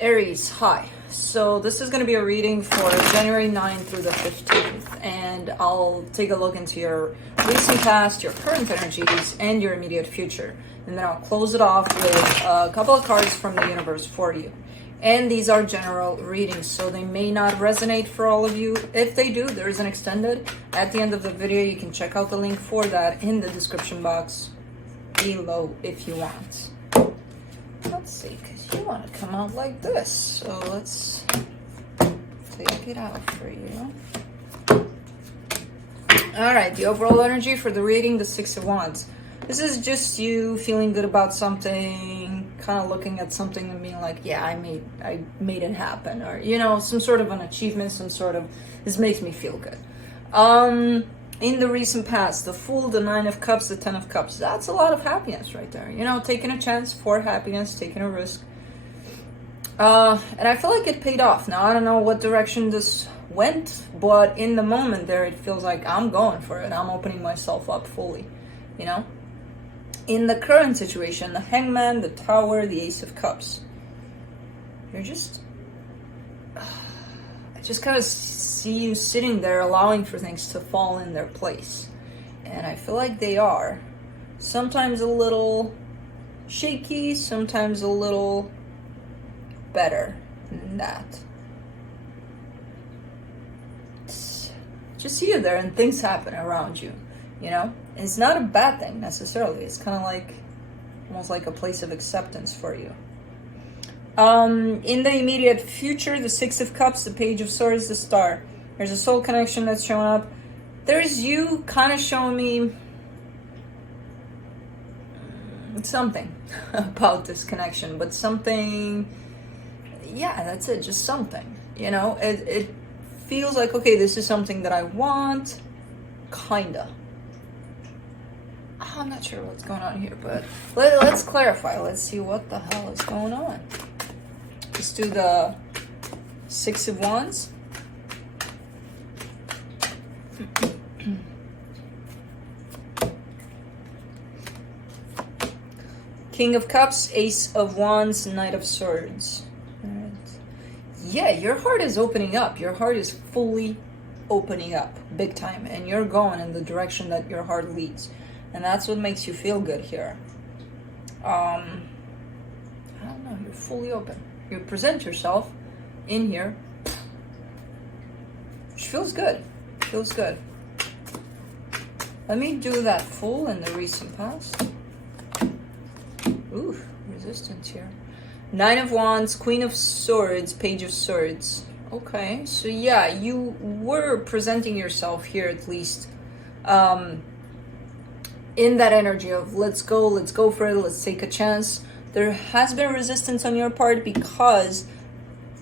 Aries, hi. So this is going to be a reading for January 9th through the 15th, and I'll take a look into your recent past, your current energies, and your immediate future. And then I'll close it off with a couple of cards from the universe for you. And these are general readings, so they may not resonate for all of you. If they do, there is an extended at the end of the video. You can check out the link for that in the description box below if you want. Let's see, because you want to come out like this. So let's take it out for you. Alright, the overall energy for the reading, the Six of Wands. This is just you feeling good about something, kind of looking at something and being like, yeah, I made it happen. Or, you know, some sort of an achievement, some sort of, this makes me feel good. In the recent past, the Fool, the Nine of Cups, the Ten of Cups, that's a lot of happiness right there. You know, taking a chance for happiness, taking a risk. And I feel like it paid off. Now, I don't know what direction this went, but in the moment there, it feels like I'm going for it. I'm opening myself up fully, you know? In the current situation, the Hangman, the Tower, the Ace of Cups. You're just... I just kind of see you sitting there allowing for things to fall in their place. And I feel like they are. Sometimes a little shaky, sometimes a little better than that. Just see you there and things happen around you, you know? And it's not a bad thing necessarily. It's kind of like, almost like a place of acceptance for you. In the immediate future, the Six of Cups, the Page of Swords, the Star. There's a soul connection that's showing up. There's you kind of showing me something about this connection, but something, yeah, that's it, just something, you know? It feels like, okay, this is something that I want, kinda. I'm not sure what's going on here, but let's clarify. Let's see what the hell is going on. Let's do the Six of Wands. King of Cups, Ace of Wands, Knight of Swords. All right. Yeah, your heart is opening up. Your heart is fully opening up, big time. And you're going in the direction that your heart leads. And that's what makes you feel good here. I don't know, you're fully open. You present yourself in here, which feels good. Feels good. Let me do that Fool in the recent past. Ooh, resistance here. Nine of Wands, Queen of Swords, Page of Swords. Okay, so yeah, you were presenting yourself here at least in that energy of let's go for it, let's take a chance. There has been resistance on your part because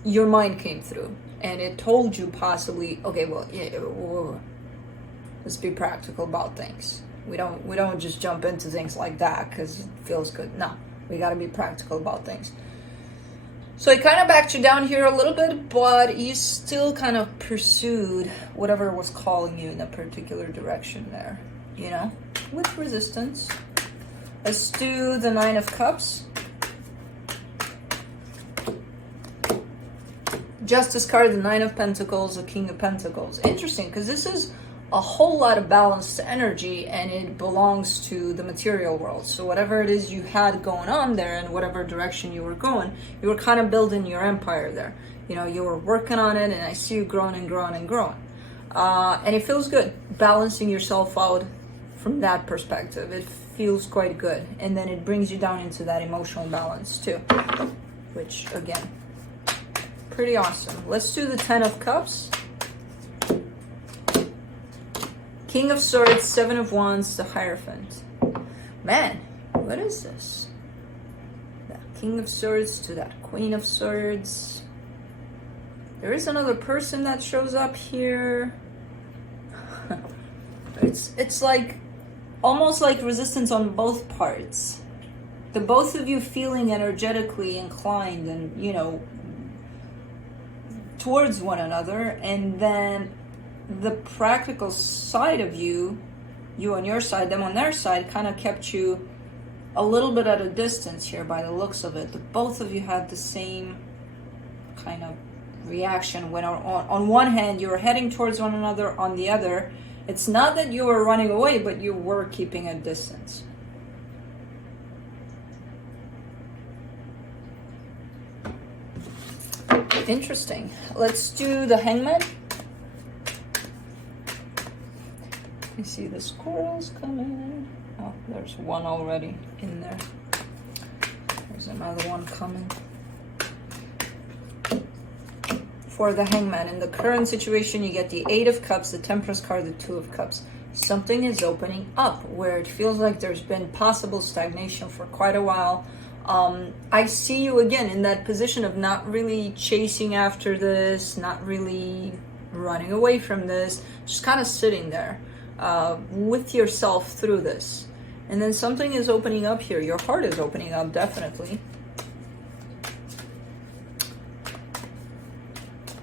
your mind came through and it told you possibly, okay, well, yeah, let's be practical about things. We don't just jump into things like that because it feels good. No, we got to be practical about things. So it kind of backed you down here a little bit, but you still kind of pursued whatever was calling you in a particular direction there, you know, with resistance. Let's do the Nine of Cups. Justice card, the Nine of Pentacles, the King of Pentacles. Interesting, because this is a whole lot of balanced energy and it belongs to the material world. So whatever it is you had going on there and whatever direction you were going, you were kind of building your empire there. You know, you were working on it and I see you growing and growing and growing. And it feels good, balancing yourself out from that perspective. It feels quite good. And then it brings you down into that emotional balance too, which again, pretty awesome. Let's do the Ten of Cups. King of Swords, Seven of Wands, the Hierophant. Man, what is this? That King of Swords to that Queen of Swords. There is another person that shows up here. It's like almost like resistance on both parts. The both of you feeling energetically inclined and, you know, towards one another, and then the practical side of you on your side, them on their side, kind of kept you a little bit at a distance here by the looks of it. But both of you had the same kind of reaction when on one hand you're heading towards one another, on the other it's not that you were running away, but you were keeping a distance. Interesting. Let's do the Hangman. You see the squirrels coming. Oh, there's one already in there. There's another one coming. For the Hangman, in the current situation, you get the Eight of Cups, the Temperance card, the Two of Cups. Something is opening up where it feels like there's been possible stagnation for quite a while. I see you again in that position of not really chasing after this, not really running away from this, just kind of sitting there with yourself through this. And then something is opening up here. Your heart is opening up, definitely.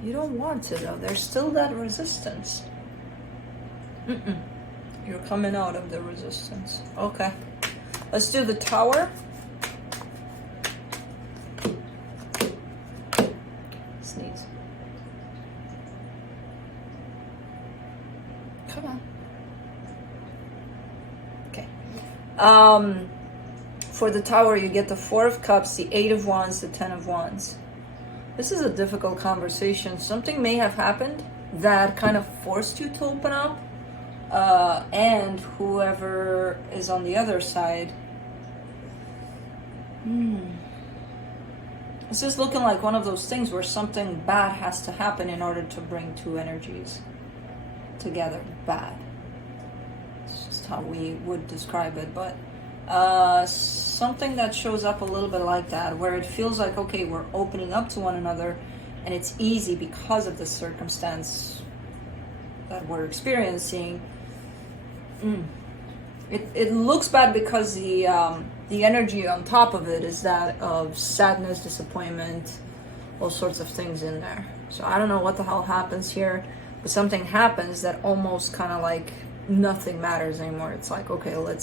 You don't want to, though. There's still that resistance. You're coming out of the resistance. Okay. Let's do the Tower. Sneeze. Come on. Okay. For the Tower, you get the Four of Cups, the Eight of Wands, the Ten of Wands. This is a difficult conversation. Something may have happened that kind of forced you to open up. And whoever is on the other side. This is looking like one of those things where something bad has to happen in order to bring two energies together. Bad. It's just how we would describe it. But something that shows up a little bit like that, where it feels like, okay, we're opening up to one another, and it's easy because of the circumstance that we're experiencing. It looks bad because the energy on top of it is that of sadness, disappointment, all sorts of things in there. So I don't know what the hell happens here, but something happens that almost kind of like nothing matters anymore. It's like, okay, let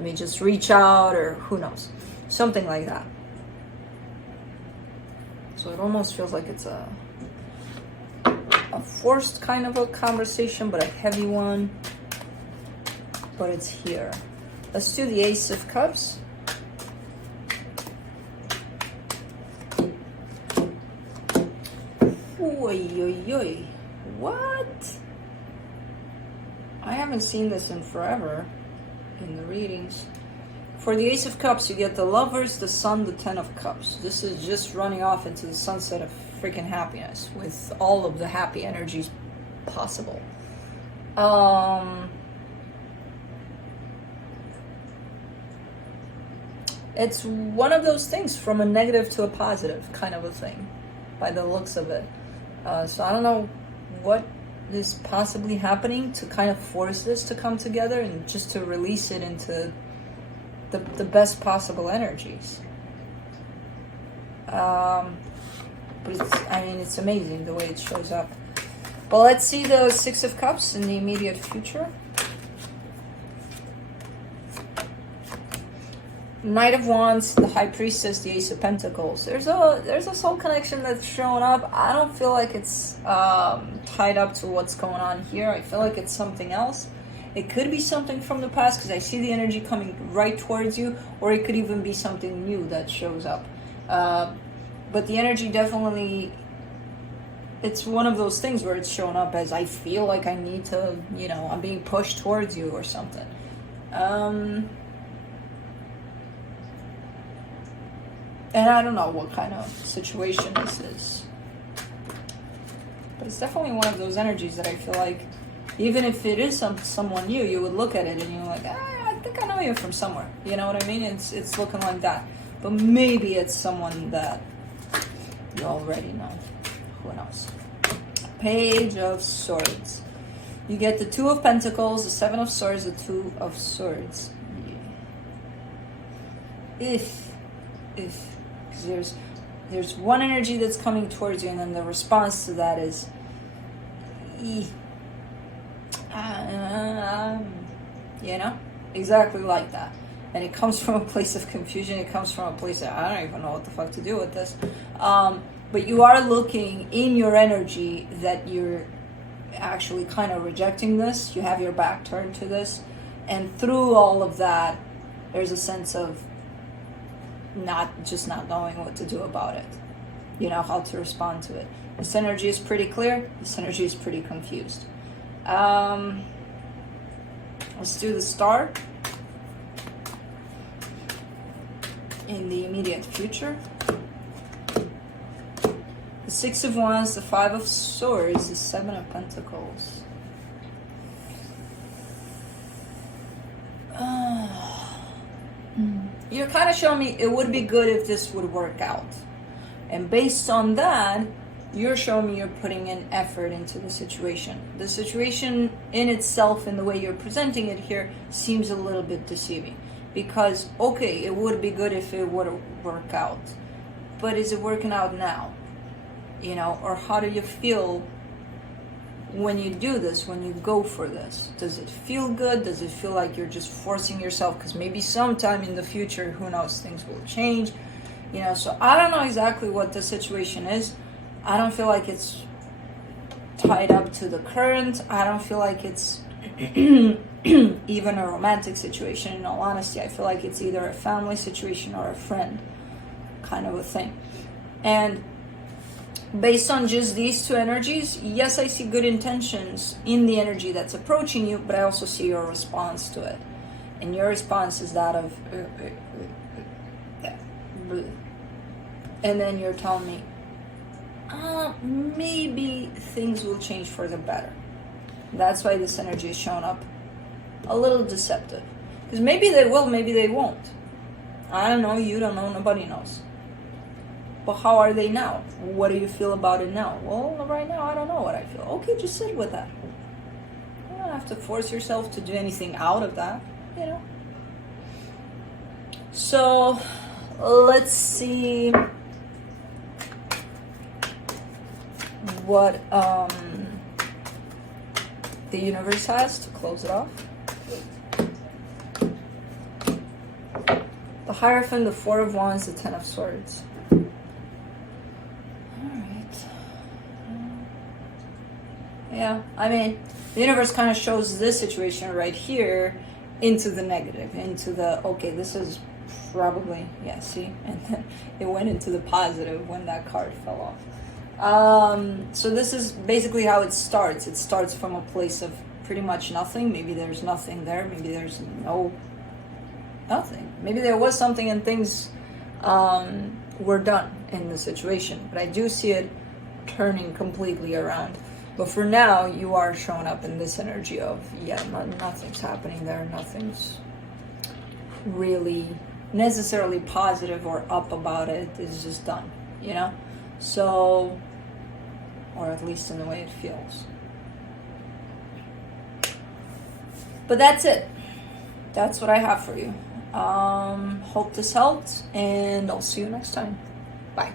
me just reach out, or who knows, something like that. So it almost feels like it's a forced kind of a conversation, but a heavy one. But it's here. Let's do the Ace of Cups. Oy. What? I haven't seen this in forever in the readings. For the Ace of Cups, you get the Lovers, the Sun, the Ten of Cups. This is just running off into the sunset of freaking happiness with all of the happy energies possible. It's one of those things from a negative to a positive kind of a thing, by the looks of it. So I don't know what is possibly happening to kind of force this to come together and just to release it into the best possible energies. But it's amazing the way it shows up. But let's see the Six of Cups in the immediate future. Knight of Wands, the High Priestess, the Ace of Pentacles. There's a soul connection that's showing up. I don't feel like it's tied up to what's going on here. I feel like it's something else. It could be something from the past because I see the energy coming right towards you, or it could even be something new that shows up. But the energy definitely, it's one of those things where it's showing up as I feel like I need to, I'm being pushed towards you or something. And I don't know what kind of situation this is. But it's definitely one of those energies that I feel like, even if it is someone new, you would look at it and you're like, I think I know you from somewhere. You know what I mean? It's looking like that. But maybe it's someone that you already know. Who knows? Page of Swords. You get the Two of Pentacles, the Seven of Swords, the Two of Swords. Yeah. Because there's one energy that's coming towards you, and then the response to that is exactly like that. And it comes from a place of confusion. It comes from a place that I don't even know what the fuck to do with this. but you are looking in your energy that you're actually kind of rejecting this. You have your back turned to this, and through all of that, there's a sense of not knowing what to do about it. You know, how to respond to it. This energy is pretty clear. This energy is pretty confused. Let's do the star in the immediate future. The Six of Wands, the Five of Swords, the Seven of Pentacles. You're kind of showing me it would be good if this would work out. And based on that, you're showing me you're putting in effort into the situation. The situation in itself and the way you're presenting it here seems a little bit deceiving. Because, okay, it would be good if it would work out. But is it working out now? You know, or how do you feel when you do this, when you go for this? Does it feel good? Does it feel like you're just forcing yourself? Because maybe sometime in the future, who knows, things will change. You know, so I don't know exactly what the situation is. I don't feel like it's tied up to the current. I don't feel like it's even a romantic situation, in all honesty. I feel like it's either a family situation or a friend kind of a thing. And based on just these two energies, yes, I see good intentions in the energy that's approaching you, but I also see your response to it. And your response is that of, and then you're telling me, maybe things will change for the better. That's why this energy is showing up a little deceptive. Because maybe they will, maybe they won't. I don't know, you don't know, nobody knows. But how are they now? What do you feel about it now? Well, right now, I don't know what I feel. Okay, just sit with that. You don't have to force yourself to do anything out of that, you know. So, let's see what the universe has to close it off. The Hierophant, the Four of Wands, the Ten of Swords. Yeah, I mean, the universe kind of shows this situation right here into the negative, into the, okay, this is probably, yeah, see? And then it went into the positive when that card fell off. So this is basically how it starts. It starts from a place of pretty much nothing. Maybe there's nothing there. Maybe there's nothing. Maybe there was something and things were done in the situation. But I do see it turning completely around. But for now, you are showing up in this energy of, yeah, nothing's happening there. Nothing's really necessarily positive or up about it. It's just done, you know? So, or at least in the way it feels. But that's it. That's what I have for you. Hope this helped, and I'll see you next time. Bye.